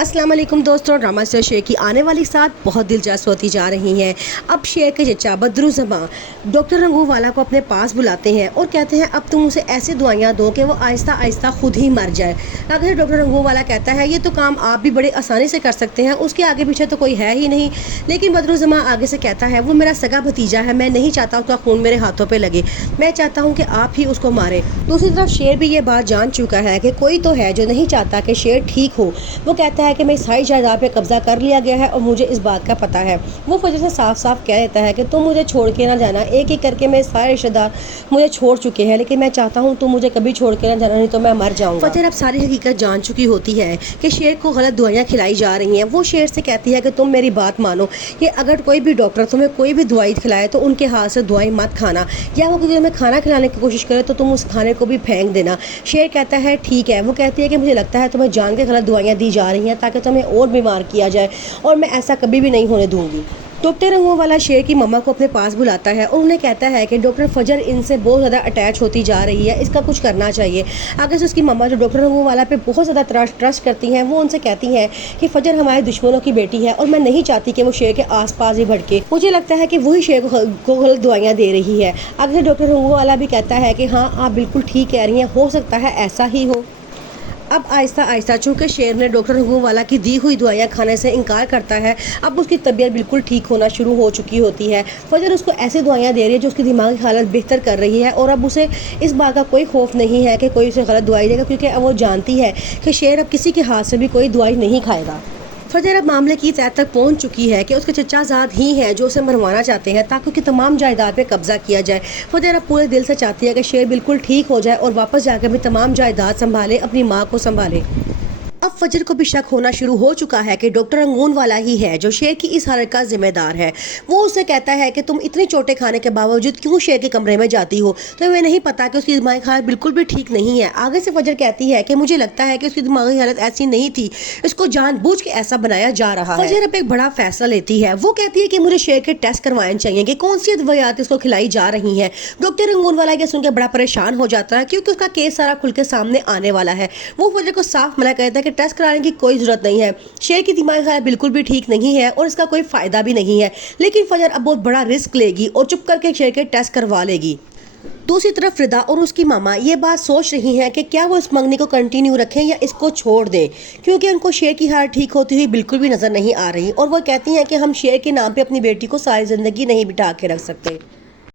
अस्सलाम वालेकुम दोस्तों, ड्रामा से शेर की आने वाली साथ बहुत दिलचस्प होती जा रही हैं। अब शेर के चचा बदरुज़्ज़मान डॉक्टर रंगू वाला को अपने पास बुलाते हैं और कहते हैं अब तुम उसे ऐसी दवाइयाँ दो कि वो आहिस्ता आहिस्ता खुद ही मर जाए। अगर डॉक्टर रंगू वाला कहता है ये तो काम आप भी बड़े आसानी से कर सकते हैं, उसके आगे पीछे तो कोई है ही नहीं। लेकिन बदरुज़्ज़मान आगे से कहता है वो मेरा सगा भतीजा है, मैं नहीं चाहता उसका खून मेरे हाथों पर लगे, मैं चाहता हूँ कि आप ही उसको मारें। दूसरी तरफ शेर भी ये बात जान चुका है कि कोई तो है जो नहीं चाहता कि शेर ठीक हो। वो कहता है कि मैं सारी जायदाद पे कब्जा कर लिया गया है और मुझे इस बात का पता है। वो फजर से साफ साफ कह देता है कि तुम मुझे छोड़ के ना जाना, एक एक करके मेरे सारे रिश्तेदार मुझे छोड़ चुके हैं, लेकिन मैं चाहता हूँ तुम मुझे कभी छोड़ के ना जाना, नहीं तो मैं मर जाऊँगा। फजर अब सारी हकीकत जान चुकी होती है कि शेर को गलत दवाइयाँ खिलाई जा रही हैं। वो शेर से कहती है कि तुम मेरी बात मानो कि अगर कोई भी डॉक्टर तुम्हें कोई भी दवाई खिलाए तो उनके हाथ से दवाई मत खाना, या वो किसी तुम्हें खाना खिलाने की कोशिश करे तो तुम उस खाने को भी फेंक देना। शेर कहता है ठीक है। वो कहती है कि मुझे लगता है तुम्हें जान के गलत दवाइयाँ दी जा रही हैं ताकि तुम्हें और बीमार किया जाए, और मैं ऐसा कभी भी नहीं होने दूंगी। डॉक्टर रंगू वाला शेर की मम्मा को अपने पास बुलाता है और उन्हें कहता है कि डॉक्टर फजर इनसे बहुत ज़्यादा अटैच होती जा रही है, इसका कुछ करना चाहिए। आगे से उसकी मम्मा जो डॉक्टर रंगू वाला पे बहुत ज़्यादा ट्रस्ट करती हैं, वो उनसे कहती हैं कि फजर हमारे दुश्मनों की बेटी है और मैं नहीं चाहती कि वो शेर के आसपास ही भटके। मुझे लगता है कि वही शेर को गलत दवाइयाँ दे रही है। आगे से डॉक्टर रंगू वाला भी कहता है कि हाँ आप बिल्कुल ठीक कह रही हैं, हो सकता है ऐसा ही हो। अब आहिस्ता आहिस्ता चूँकि शेर ने डॉक्टर रंगू वाला की दी हुई दवाइयाँ खाने से इनकार करता है, अब उसकी तबीयत बिल्कुल ठीक होना शुरू हो चुकी होती है। फजर उसको ऐसी दवाइयाँ दे रही है जो उसकी दिमागी हालत बेहतर कर रही है, और अब उसे इस बात का कोई खौफ नहीं है कि कोई उसे गलत दवाई देगा, क्योंकि वो जानती है कि शेर अब किसी के हाथ से भी कोई दवाई नहीं खाएगा। फजर अब मामले की तह तक पहुंच चुकी है कि उसके चचाजाद ही हैं जो उसे मरवाना चाहते हैं ताकि उसकी तमाम जायदाद पे कब्जा किया जाए। फजर अब पूरे दिल से चाहती है कि शेर बिल्कुल ठीक हो जाए और वापस जाकर अपनी तमाम जायदाद संभाले, अपनी माँ को संभाले। अब फजर को भी शक होना शुरू हो चुका है कि डॉक्टर रंगून वाला ही है जो शेर की इस हालत का जिम्मेदार है। वो उससे कहता है कि तुम इतनी चोटें खाने के बावजूद क्यों शेर के कमरे में जाती हो, तो हमें नहीं पता कि उसकी दिमागी हालत बिल्कुल भी ठीक नहीं है। आगे से फजर कहती है कि मुझे लगता है कि उसकी दिमागी हालत ऐसी नहीं थी, इसको जानबूझ के ऐसा बनाया जा रहा है। फजर अब एक बड़ा फैसला लेती है। वो कहती है कि मुझे शेर के टेस्ट करवाने चाहिए कि कौन सी दवाइयाँ उसको खिलाई जा रही हैं। डॉक्टर रंगून वाला ये सुनकर बड़ा परेशान हो जाता है क्योंकि उसका केस सारा खुल के सामने आने वाला है। वो फजर को साफ मना करता है कि टेस्ट कराने की कोई जरूरत नहीं है, शेर की दिमागी हालत बिल्कुल भी ठीक नहीं है और इसका कोई फायदा भी नहीं है। लेकिन फजर अब बहुत बड़ा रिस्क लेगी और चुप करके शेर के टेस्ट करवा लेगी। दूसरी तरफ फ्रिदा और उसकी मामा ये बात सोच रही हैं कि क्या वो इस मंगनी को कंटिन्यू रखें या इसको छोड़ दें, क्योंकि उनको शेर की हालत ठीक होती हुई बिल्कुल भी नजर नहीं आ रही, और वो कहती हैं कि हम शेर के नाम पे अपनी बेटी को सारी जिंदगी नहीं बिठा के रख सकते।